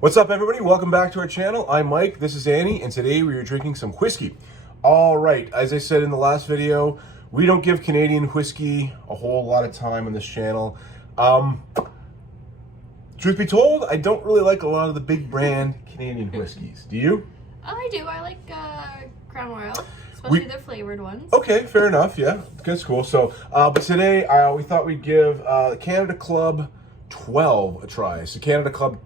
What's up, everybody? Welcome back to our channel. I'm Mike, this is Annie, and today we are drinking some whiskey. All right, as I said in the last video, we don't give Canadian whiskey a whole lot of time on this channel. Truth be told, I don't really like a lot of the big brand Canadian whiskeys. Do you? I do. I like Crown Royal, especially the flavored ones. Okay, fair enough. Yeah, that's cool. So, but today we thought we'd give the Canada Club 12 a try. So Canada Club,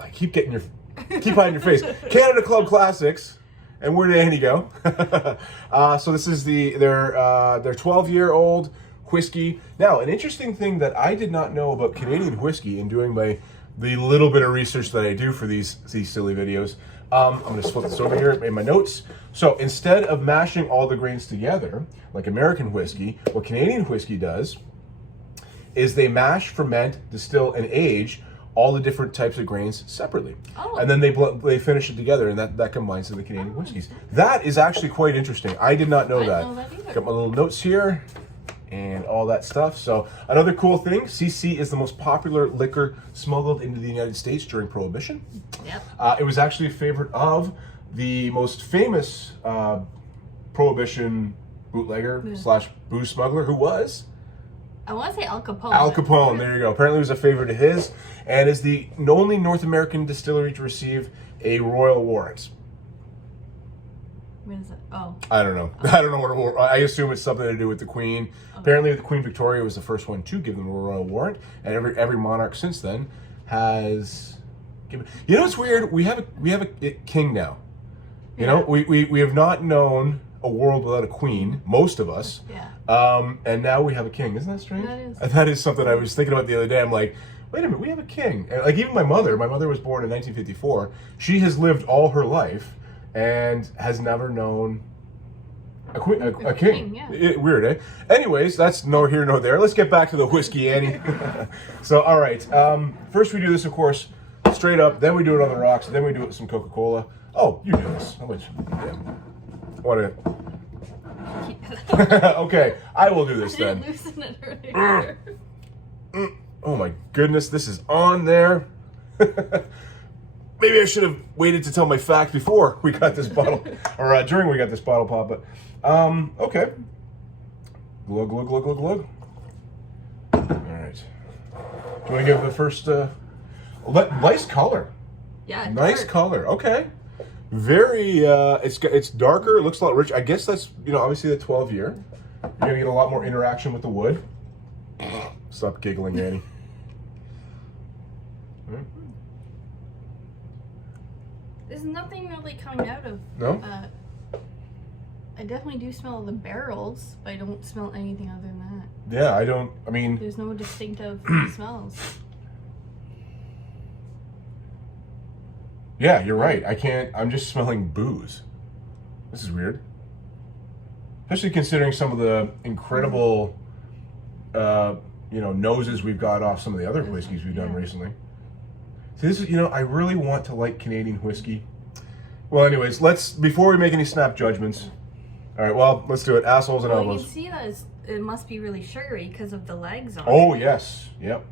I keep hiding your face. Canada Club Classics. And where did Andy go? So this is their 12-year-old whiskey. Now, an interesting thing that I did not know about Canadian whiskey in doing the little bit of research that I do for these silly videos. I'm going to flip this over here in my notes. So instead of mashing all the grains together, like American whiskey, what Canadian whiskey does is they mash, ferment, distill, and age all the different types of grains separately. Oh. And then they finish it together, and that combines to the Canadian whiskeys. That is actually quite interesting. I did not know that. I didn't know that either. Got my little notes here and all that stuff. So another cool thing, CC is the most popular liquor smuggled into the United States during Prohibition. Yep. It was actually a favorite of the most famous Prohibition bootlegger slash booze smuggler, who was? I want to say Al Capone. Al Capone, there you go. Apparently it was a favorite of his, and is the only North American distillery to receive a royal warrant. What is it? Oh. I don't know. I don't know what I assume it's something to do with the Queen. Okay. Apparently the Queen Victoria was the first one to give them a royal warrant, and every monarch since then has given. You know what's weird? We have a king now. You know, we have not known a world without a queen, most of us. Yeah. And now we have a king. Isn't that strange? That is. That is something I was thinking about the other day. I'm like, wait a minute, we have a king. And like, even my mother was born in 1954. She has lived all her life and has never known a king. Yeah. Weird, eh? Anyways, that's no here, no there. Let's get back to the whiskey, Annie. So, all right. First we do this, of course, straight up. Then we do it on the rocks. Then we do it with some Coca-Cola. Oh, you do this. How much? Damn. What a... Okay, I will do this then. Loosen it earlier. Oh my goodness, this is on there. Maybe I should have waited to tell my fact before we got this bottle, or during we got this bottle pop. But okay. Glug glug glug glug glug. All right. Do you want to give the first? Nice color. Yeah. Nice dark. color. Okay. Very, it's darker. It looks a lot rich. I guess that's, obviously the 12-year. You're gonna get a lot more interaction with the wood. Stop giggling, Annie. There's nothing really coming out of. No. I definitely do smell the barrels, but I don't smell anything other than that. Yeah, I don't. I mean, there's no distinctive smells. Yeah, you're right. I'm just smelling booze. This is weird. Especially considering some of the incredible, noses we've got off some of the other whiskeys we've done recently. See, this is, I really want to like Canadian whiskey. Well, anyways, before we make any snap judgments. All right, well, let's do it. Assholes and elbows. You can see that it must be really sugary because of the legs on it. Oh, yes. Yep.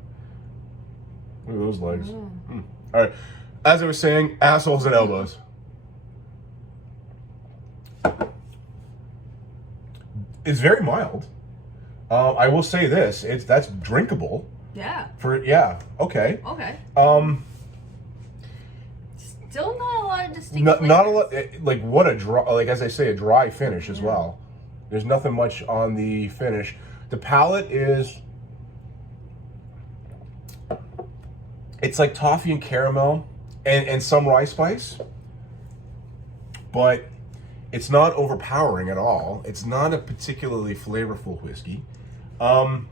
Look at those legs. All right. As I was saying, assholes and elbows. It's very mild. I will say this: that's drinkable. Yeah. Okay. Okay. Still not a lot of distinct. Not a lot. Like what a dry. Like as I say, a dry finish as well. There's nothing much on the finish. The palate is. It's like toffee and caramel. And some rye spice, but it's not overpowering at all. It's not a particularly flavorful whiskey, but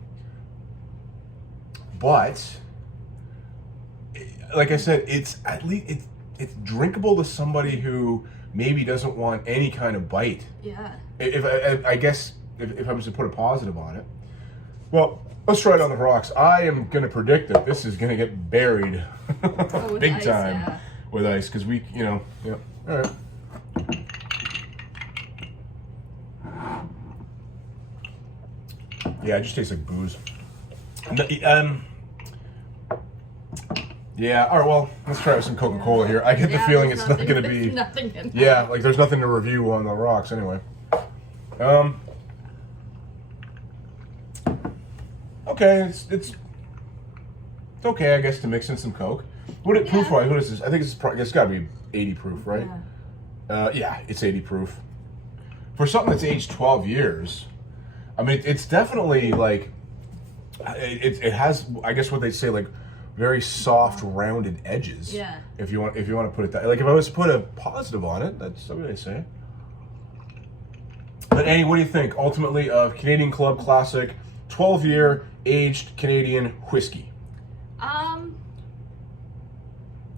like I said, it's at least it's drinkable to somebody who maybe doesn't want any kind of bite. Yeah. I guess if I was to put a positive on it, well. Let's try it on the rocks. I am going to predict that this is going to get buried big ice, time with ice because yeah. All right. Yeah, it just tastes like booze. Yeah. All right. Well, let's try with some Coca-Cola here. I get the feeling there's it's not nothing- going to be. there's nothing in Yeah, that. like there's nothing to review on the rocks anyway. Okay, it's okay, I guess, to mix in some Coke. What it proof wise? What is this? I think it's got to be 80 proof, right? Yeah, it's 80 proof. For something that's aged 12 years, I mean, it's definitely like it has, I guess, what they say, like very soft, rounded edges. Yeah. If you want to put it that, like if I was to put a positive on it, that's what they say. But Annie, what do you think ultimately of Canadian Club Classic 12-year aged Canadian whiskey?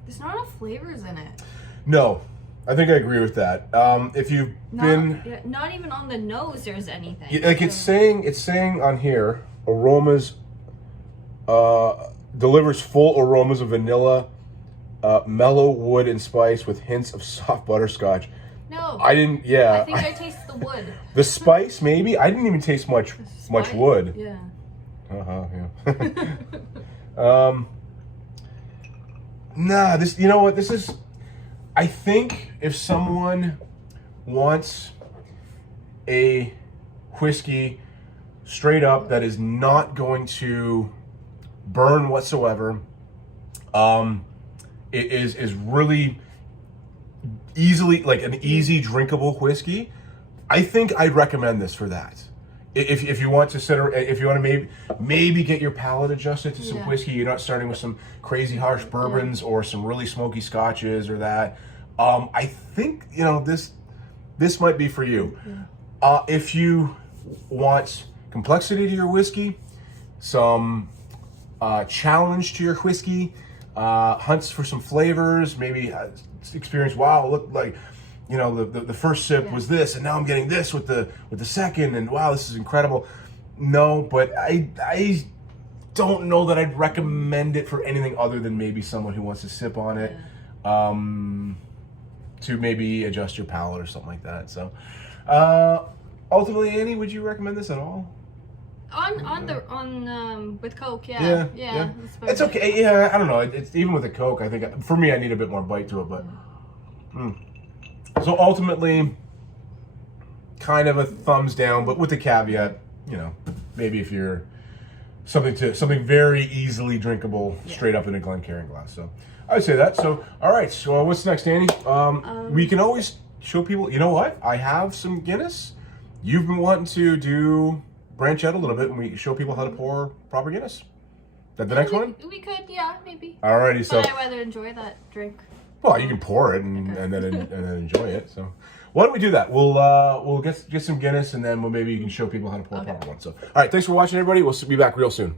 There's not enough flavors in it. No, I think I agree with that. If you've Not even on the nose, there's anything. like it's saying on here, aromas delivers full aromas of vanilla, mellow wood and spice with hints of soft butterscotch. No, I didn't. Yeah, I think I taste the wood. the spice maybe. I didn't even taste much wood. Yeah. Yeah. Nah, this. You know what? This is. I think if someone wants a whiskey straight up that is not going to burn whatsoever, it is really easily like an easy drinkable whiskey. I think I'd recommend this for that. If you want to if you want to maybe get your palate adjusted to some whiskey, you're not starting with some crazy harsh bourbons or some really smoky scotches or that. I think this might be for you. If you want complexity to your whiskey, some challenge to your whiskey, hunts for some flavors, maybe experience. Wow, look like. The first sip was this, and now I'm getting this with the second, and wow, this is incredible. No, but I don't know that I'd recommend it for anything other than maybe someone who wants to sip on it, to maybe adjust your palate or something like that. So, ultimately, Annie, would you recommend this at all? With Coke, yeah. It's okay. Yeah, I don't know. It's even with the Coke. I think for me, I need a bit more bite to it, but. So ultimately, kind of a thumbs down, but with the caveat, maybe if you're something very easily drinkable straight up in a Glencairn glass. So I would say that. So all right. So what's next, Annie? We can always show people. You know what? I have some Guinness. You've been wanting to branch out a little bit, and we show people how to pour proper Guinness. Is that the next one? We could, yeah, maybe. Alrighty. So but I rather enjoy that drink. Well, you can pour it and then enjoy it. So, why don't we do that? We'll get some Guinness, and then maybe you can show people how to pour proper one. So, all right, thanks for watching, everybody. We'll be back real soon.